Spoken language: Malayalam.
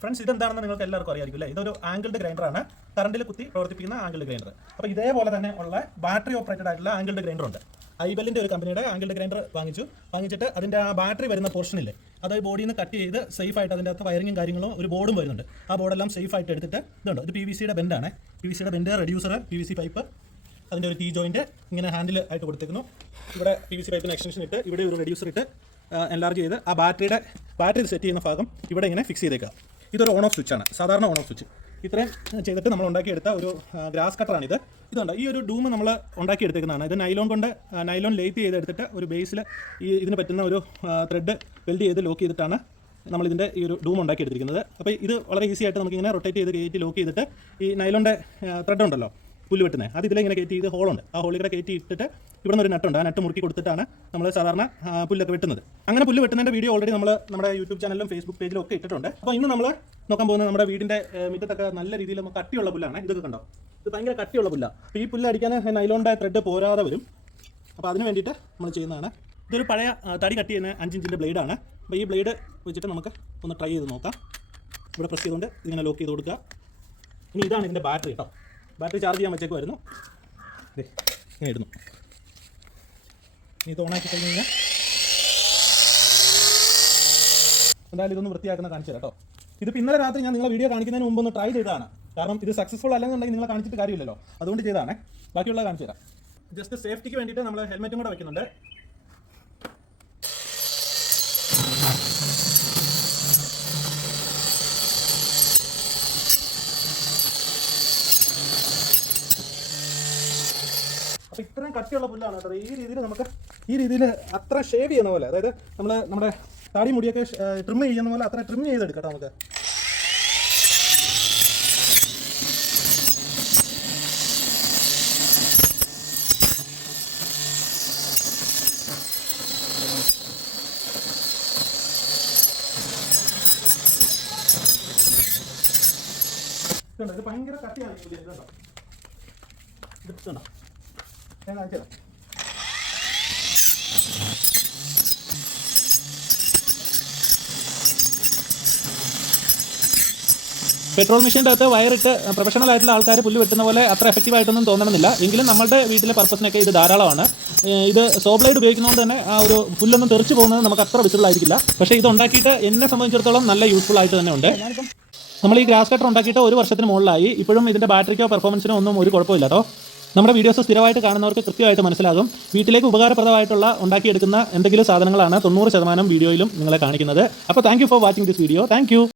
ഫ്രണ്ട്സ് ഇതെന്താണെന്ന് നിങ്ങൾക്ക് എല്ലാവർക്കും അറിയാമായിരിക്കും അല്ലേ? ഇതൊരു ആംഗിൾഡ് ഗ്രൈൻഡറാണ്, കറണ്ടിൽ കുത്തി പ്രവർത്തിപ്പിക്കുന്ന ആംഗിൾഡ് ഗ്രൈൻഡർ. അപ്പോൾ ഇതേപോലെ തന്നെ ഉള്ള ബാറ്ററി ഓപ്പറേറ്റഡ് ആയിട്ടുള്ള ആംഗിൾഡ് ഗ്രൈൻഡർ ഉണ്ട്. ഐബെല്ലിൻ്റെ ഒരു കമ്പനിയുടെ ആംഗിൾഡ് ഗ്രൈൻഡർ വാങ്ങിച്ചിട്ട് അതിൻ്റെ ആ ബാറ്ററി വരുന്ന പോർഷനില്ലേ, അത് ബോഡിയിൽ നിന്ന് കട്ട് ചെയ്ത് സേഫായിട്ട് അതിൻ്റെ അകത്ത് വയറിങ്ങും കാര്യങ്ങളും ഒരു ബോർഡും വരുന്നുണ്ട്. ആ ബോർഡെല്ലാം സേഫായിട്ട് എടുത്തിട്ട് ഇതുണ്ട്, ഇത് PVC-യുടെ ബെൻഡാണ്. PVC-യുടെ ബെൻഡ്, റെഡ്യൂസർ, PVC പൈപ്പ്, അതിൻ്റെ ഒരു T-ജോയിൻറ്റ് ഇങ്ങനെ ഹാൻഡിൽ ആയിട്ട് കൊടുത്തേക്കുന്നു. ഇവിടെ PVC പൈപ്പിന് എക്സ്റ്റൻഷൻ ഇട്ട് ഇവിടെ ഒരു റെഡ്യൂസർ ഇട്ട് എൻലാർജ് ചെയ്ത് ആ ബാറ്ററി സെറ്റ് ചെയ്യുന്ന ഭാഗം ഇവിടെ ഇങ്ങനെ ഫിക്സ് ചെയ്തേക്കുക. ഇതൊരു ഓൺ ഓഫ് സ്വിച്ചാണ്, സാധാരണ ഓൺ ഓഫ് സ്വിച്ച്. ഇത്രയും ചെയ്തിട്ട് നമ്മൾ ഉണ്ടാക്കിയെടുത്ത ഒരു ഗ്രാസ് കട്ടറാണിത്. ഇതുണ്ട്, ഈ ഒരു ഡൂം നമ്മൾ ഉണ്ടാക്കിയെടുത്തേക്കുന്നതാണ്. ഇത് നൈലോൺ ലേറ്റ് ചെയ്തെടുത്തിട്ട് ഒരു ബേസിൽ ഇതിന് പറ്റുന്ന ഒരു ത്രെഡ് വെൽഡ് ചെയ്ത് ലോക്ക് ചെയ്തിട്ടാണ് നമ്മളിതിൻ്റെ ഈ ഒരു ഡൂം ഉണ്ടാക്കിയെടുത്തിരിക്കുന്നത്. അപ്പോൾ ഇത് വളരെ ഈസി ആയിട്ട് നമുക്കിങ്ങനെ റൊട്ടേറ്റ് ചെയ്ത് കയറ്റി ലോക്ക് ചെയ്തിട്ട് ഈ നൈലോണിൻ്റെ ത്രെഡ് ഉണ്ടല്ലോ പുല്ല് വെട്ടുന്നത്, അത് ഇതിലിങ്ങനെ കയറ്റി ഇത് ഹോളുണ്ട്, ആ ഹോളിൽ കൂടെ കയറ്റി ഇട്ടിട്ട് ഇവിടെ നിന്ന് ഒരു നട്ടുണ്ട്, ആ നട്ട് മുറുക്കി കൊടുത്തിട്ടാണ് നമ്മൾ സാധാരണ പുല്ലൊക്കെ വെട്ടുന്നത്. അങ്ങനെ പുല്ല് വെട്ടുന്നതിൻ്റെ വീഡിയോ ഓൾറെഡി നമ്മൾ നമ്മുടെ യൂട്യൂബ് ചാനലിലും ഫേസ്ബുക്ക് പേജിലും ഒക്കെ ഇട്ടിട്ടുണ്ട്. അപ്പോൾ ഇന്ന് നമ്മൾ നോക്കാൻ പോകുന്നത് നമ്മുടെ വീടിൻ്റെ മുറ്റത്തൊക്കെ നല്ല രീതിയിൽ നമുക്ക് കട്ടിയുള്ള പുല്ലാണ്. ഇതൊക്കെ കണ്ടോ, ഇത് ഭയങ്കര കട്ടിയുള്ള പുല്ലാണ്. അപ്പോൾ ഈ പുല്ല് അടിക്കാൻ നൈലോണിൻ്റെ ത്രെഡ് പോരാതെ വരും. അപ്പോൾ അതിന് വേണ്ടിയിട്ട് നമ്മൾ ചെയ്യുന്നതാണ്. ഇതൊരു പഴയ തടി കട്ട് ചെയ്യുന്ന 5 ഇഞ്ചിൻ്റെ ബ്ലേഡാണ്. അപ്പോൾ ഈ ബ്ലേഡ് വെച്ചിട്ട് നമുക്ക് ഒന്ന് ട്രൈ ചെയ്ത് നോക്കാം. ഇവിടെ പ്രസ് ചെയ്തുകൊണ്ട് ഇങ്ങനെ ലോക്ക് ചെയ്ത് കൊടുക്കുക. ഇനി ഇതാണ് ഇതിൻ്റെ ബാറ്ററി കേട്ടോ. ബാറ്ററി ചാർജ് ചെയ്യാൻ വെച്ചേക്കുമായിരുന്നു, ഇങ്ങനെ ഇടുന്നു. ഇത് ഓണാക്കി കഴിഞ്ഞ് കഴിഞ്ഞാൽ എന്തായാലും ഇതൊന്ന് വൃത്തിയാക്കുന്ന കാണിച്ചു തരാം കേട്ടോ. ഇതിപ്പോൾ ഇന്നലെ രാത്രി ഞാൻ നിങ്ങളെ വീഡിയോ കാണിക്കുന്നതിന് മുമ്പ് ഒന്ന് ട്രൈ ചെയ്തതാണ്. കാരണം ഇത് സക്സസ്ഫുൾ അല്ലെന്നുണ്ടെങ്കിൽ നിങ്ങളെ കാണിച്ചിട്ട് കാര്യമില്ലല്ലോ, അതുകൊണ്ട് ചെയ്തതാണ്. ബാക്കിയുള്ളത് കാണിച്ചു തരാം. ജസ്റ്റ് സേഫ്റ്റിക്ക് വേണ്ടിയിട്ട് നമ്മൾ ഹെൽമെറ്റും കൂടെ വയ്ക്കുന്നുണ്ട്. അപ്പോൾ ഇത്രയും കട്ടിയുള്ള പുല്ലാണ് കേട്ടോ. ഈ രീതിയിൽ അത്ര ഷേവ് ചെയ്യുന്ന പോലെ, അതായത് നമ്മുടെ താടി മുടിയൊക്കെ ട്രിം ചെയ്യുന്ന പോലെ അത്ര ട്രിം ചെയ്തെടുക്കട്ടോ നമുക്ക്. ഇത് ഭയങ്കര കട്ടിയാണ് ഈ പുല്ല്. ഇതുണ്ടോ, ഇതുണ്ടോ, ഞാൻ കാണിച്ചു തരാം. പെട്രോൾ മെഷീൻ്റെ അകത്ത് വയറിട്ട് പ്രൊഫഷണൽ ആയിട്ടുള്ള ആൾക്കാർ പുല്ല് വെട്ടുന്ന പോലെ അത്ര എഫക്റ്റീവായിട്ടൊന്നും തോന്നണമെന്നില്ല. എങ്കിലും നമ്മുടെ വീട്ടിലെ പർപ്പസിനൊക്കെ ഇത് ധാരാളമാണ്. ഇത് സോ ബ്ലേഡ് ഉപയോഗിക്കുന്നതുകൊണ്ട് തന്നെ ആ ഒരു പുല്ലൊന്നും തെറിച്ച് പോകുന്നത് നമുക്ക് അത്ര വിസിബിൾ ആയിരിക്കില്ല. പക്ഷേ ഇത് ഉണ്ടാക്കിയിട്ട് എന്നെ സംബന്ധിച്ചിടത്തോളം നല്ല യൂസ്ഫുൾ ആയിട്ട് തന്നെ ഉണ്ട്. നമ്മൾ ഈ ഗ്രാസ് കട്ടർ ഉണ്ടാക്കിയിട്ട് 1 വർഷത്തിന് മുകളിലായി. ഇപ്പോഴും ഇതിൻ്റെ ബാറ്ററിക്കോ പെർഫോമൻസിനോ ഒന്നും ഒരു കുഴപ്പമില്ല കേട്ടോ. നമ്മുടെ വീഡിയോസ് സ്ഥിരമായിട്ട് കാണുന്നവർക്ക് കൃത്യമായിട്ട് മനസ്സിലാകും. വീട്ടിലേക്ക് ഉപകാരപ്രദമായിട്ടുള്ള ഉണ്ടാക്കിയെടുക്കുന്ന എന്തെങ്കിലും സാധനങ്ങളാണ് 90% വീഡിയോയിലും നിങ്ങളെ കാണിക്കുന്നത്. അപ്പോൾ thank you for watching this video. Thank you.